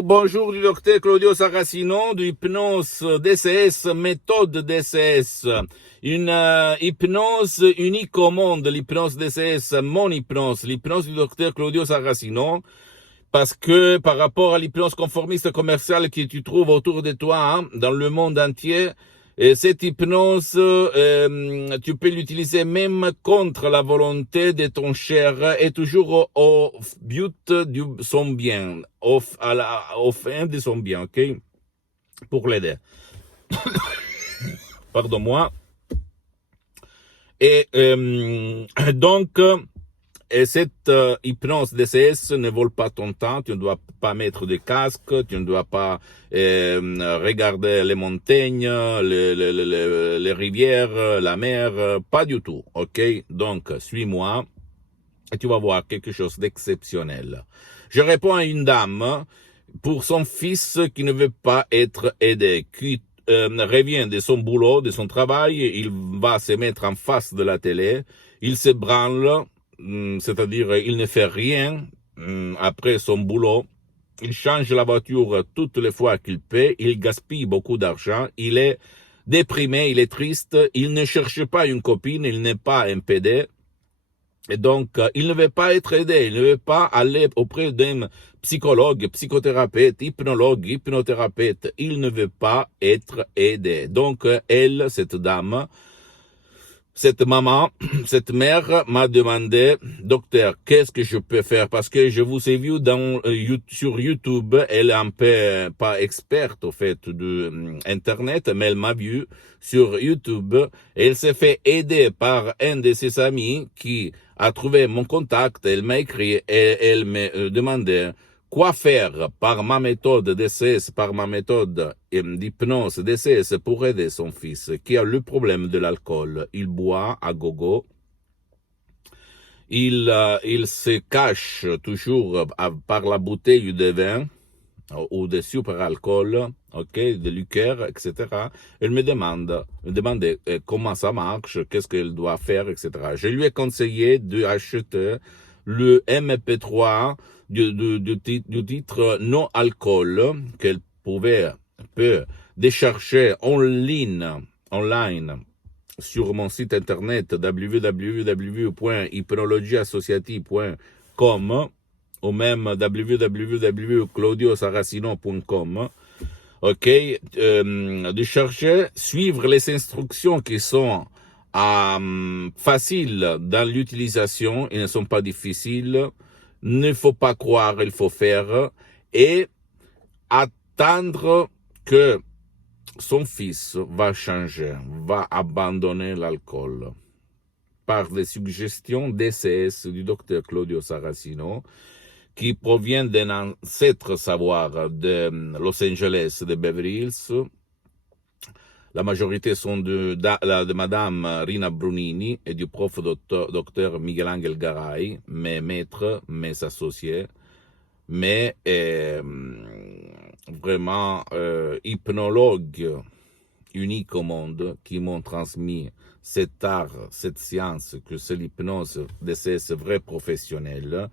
Bonjour du docteur Claudio Saracino de hypnose DCS, méthode DCS. Une hypnose unique au monde, l'hypnose DCS, mon hypnose, l'hypnose du docteur Claudio Saracino. Parce que par rapport à l'hypnose conformiste commerciale que tu trouves autour de toi, dans le monde entier, et cette hypnose, tu peux l'utiliser même contre la volonté de ton cher et toujours au but de son bien, au fin de son bien, ok? Pour l'aider. Pardon-moi. Et donc, et cette hypnose DCS ne vole pas ton temps, tu ne dois pas mettre de casque, tu ne dois pas regarder les montagnes, les rivières, la mer, pas du tout, ok? Donc, suis-moi et tu vas voir quelque chose d'exceptionnel. Je réponds à une dame pour son fils qui ne veut pas être aidé, qui revient de son boulot, de son travail, il va se mettre en face de la télé, il se branle, c'est-à-dire il ne fait rien après son boulot, il change la voiture toutes les fois qu'il peut, il gaspille beaucoup d'argent, il est déprimé, il est triste, il ne cherche pas une copine, il n'est pas un PD, et donc, il ne veut pas être aidé, il ne veut pas aller auprès d'un psychologue, psychothérapeute, hypnologue, hypnothérapeute. Il ne veut pas être aidé. Donc, elle, cette dame, cette maman, cette mère m'a demandé, docteur, qu'est-ce que je peux faire? Parce que je vous ai vu sur YouTube, elle est un peu pas experte au fait de Internet, mais elle m'a vu sur YouTube et elle s'est fait aider par un de ses amis qui a trouvé mon contact. Elle m'a écrit et elle me demandait quoi faire par ma méthode DCS, par ma méthode d'hypnose DCS pour aider son fils qui a le problème de l'alcool. Il boit à gogo. Il se cache toujours par la bouteille de vin ou de super alcool, ok, de liqueur, etc. Elle me demandait comment ça marche, qu'est-ce qu'elle doit faire, etc. Je lui ai conseillé d'acheter le MP3 du titre non alcool qu'elle peut décharger online sur mon site internet www.hypnologieassociative.com ou même www.claudiosaracino.com. Ok, de chercher, suivre les instructions qui sont faciles dans l'utilisation, elles ne sont pas difficiles. Ne faut pas croire, il faut faire et attendre que son fils va changer, va abandonner l'alcool par des suggestions DCS du docteur Claudio Saracino qui provient d'un ancêtre savoir de Los Angeles, de Beverly Hills. La majorité sont de Madame Rina Brunini et du prof docteur Miguel Angel Garay, mes maîtres, mes associés, mais vraiment hypnologues uniques au monde qui m'ont transmis cet art, cette science, que c'est l'hypnose de ces vrais professionnels.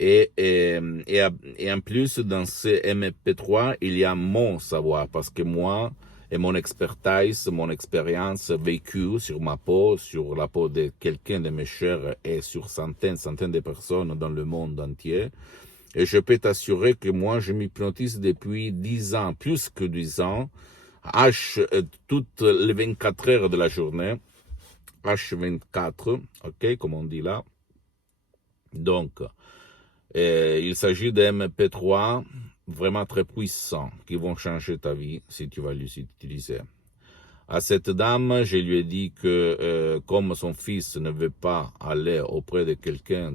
Et en plus, dans ce MP3, il y a mon savoir, parce que moi, et mon expertise, mon expérience vécue sur ma peau, sur la peau de quelqu'un de mes chers et sur centaines de personnes dans le monde entier. Et je peux t'assurer que moi, je m'hypnotise depuis 10 ans, plus que 10 ans, toutes les 24 heures de la journée, H24, ok, comme on dit là. Donc, il s'agit de MP3 vraiment très puissants qui vont changer ta vie si tu vas les utiliser. À cette dame, je lui ai dit que comme son fils ne veut pas aller auprès de quelqu'un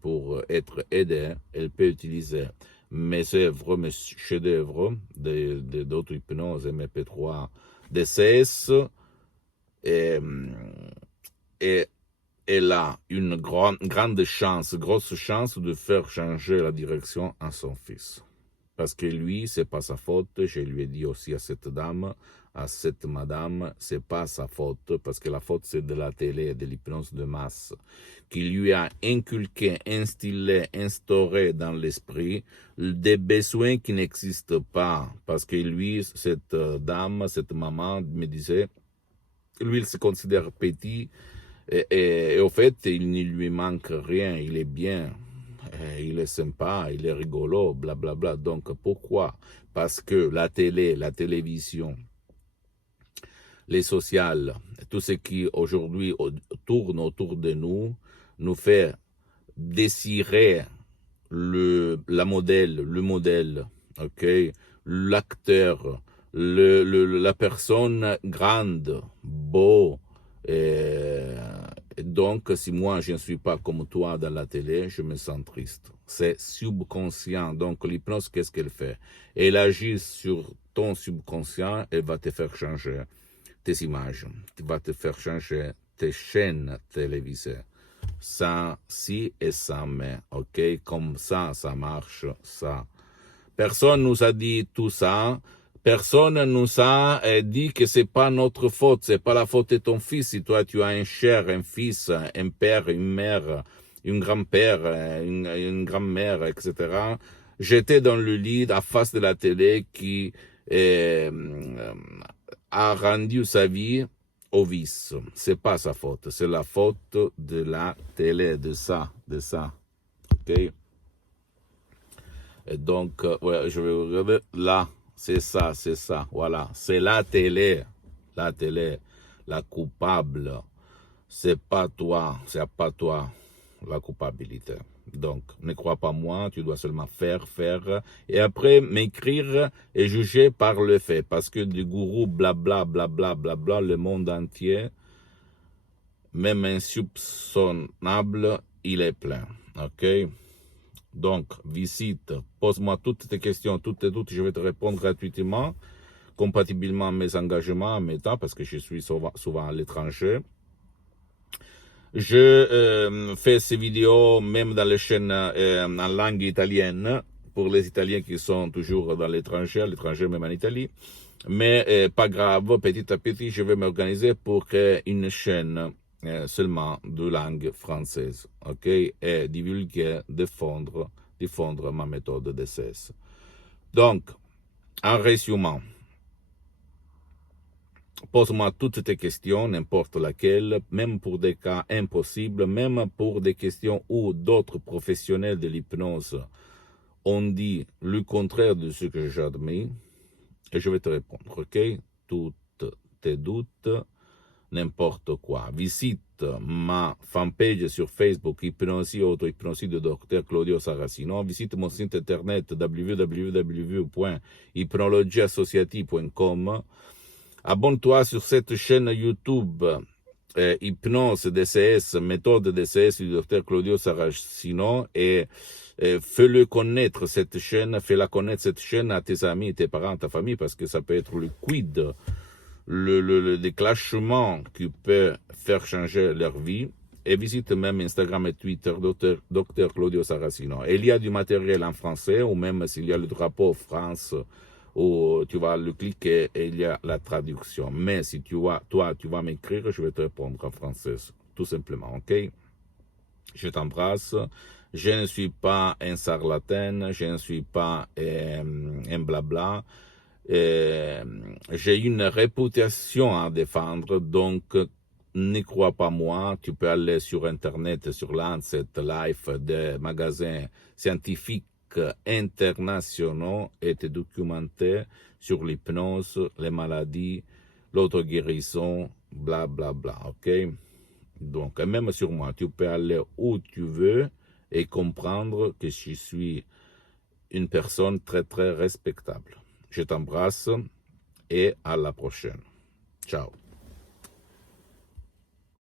pour être aidé, elle peut utiliser mes œuvres, mes chefs-d'œuvre d'auto-hypnose MP3 DCS et elle a une grosse chance de faire changer la direction à son fils. Parce que lui, c'est pas sa faute. Je lui ai dit aussi à cette dame, à cette madame, c'est pas sa faute, parce que la faute, c'est de la télé, de l'hypnose de masse, qui lui a inculqué, instillé, instauré dans l'esprit des besoins qui n'existent pas. Parce que lui, cette dame, cette maman me disait, lui, il se considère petit, et au fait, il ne lui manque rien, il est bien. Il est sympa, il est rigolo, blablabla. Bla bla. Donc pourquoi? Parce que la télé, la télévision, les sociales, tout ce qui aujourd'hui tourne autour de nous, nous fait désirer le modèle, ok, l'acteur, la personne grande, beau. Et donc, si moi je ne suis pas comme toi dans la télé, je me sens triste. C'est subconscient. Donc, l'hypnose, qu'est-ce qu'elle fait? Elle agit sur ton subconscient, elle va te faire changer tes images, elle va te faire changer tes chaînes télévisées. Sans si et sans mais, ok? Comme ça marche, ça. Personne nous a dit tout ça. Personne nous a dit que c'est pas notre faute, c'est pas la faute de ton fils. Si toi tu as un cher, un fils, un père, une mère, un grand-père, une grand-mère, etc. J'étais dans le lit à face de la télé qui a rendu sa vie au vice. C'est pas sa faute, c'est la faute de la télé, de ça. Ok? Et donc, ouais, je vais regarder là. C'est ça. Voilà. C'est la télé, la coupable. C'est pas toi, la culpabilité. Donc, ne crois pas moi, tu dois seulement faire, et après m'écrire et juger par le fait. Parce que du gourou, blabla, le monde entier, même insoupçonnable, il est plein. Ok? Donc, visite, pose-moi toutes tes questions, toutes tes doutes, je vais te répondre gratuitement, compatiblement à mes engagements, à mes temps, parce que je suis souvent à l'étranger. Je fais ces vidéos même dans les chaînes en langue italienne, pour les Italiens qui sont toujours dans l'étranger, à l'étranger même en Italie. Mais pas grave, petit à petit, je vais m'organiser pour créer une chaîne seulement de langue française, ok, et divulguer, diffondre ma méthode DCS. Donc, en résumant, pose-moi toutes tes questions, n'importe laquelle, même pour des cas impossibles, même pour des questions où d'autres professionnels de l'hypnose ont dit le contraire de ce que j'admets, et je vais te répondre, ok? Toutes tes doutes, n'importe quoi. Visite ma fanpage sur Facebook, Hypnosie Auto-Hypnosie de Dr Claudio Saracino. Visite mon site internet www.hypnologieassociative.com. Abonne-toi sur cette chaîne YouTube Hypnose DCS, méthode DCS du Dr Claudio Saracino, et fais-la connaître cette chaîne à tes amis, tes parents, ta famille, parce que ça peut être le quid, le déclenchement qui peut faire changer leur vie. Et visite même Instagram et Twitter, Dr Claudio Saracino. Et il y a du matériel en français, ou même s'il y a le drapeau France, où tu vas le cliquer et il y a la traduction. Mais si tu vas m'écrire, je vais te répondre en français, tout simplement, ok? Je t'embrasse. Je ne suis pas un charlatan, je ne suis pas un blabla. J'ai une réputation à défendre, donc ne crois pas moi. Tu peux aller sur Internet, sur Lancet, Life, des magasins scientifiques internationaux et te documenter sur l'hypnose, les maladies, l'auto-guérison, blablabla, ok? Donc, même sur moi, tu peux aller où tu veux et comprendre que je suis une personne très, très respectable. Je t'embrasse et à la prochaine. Ciao.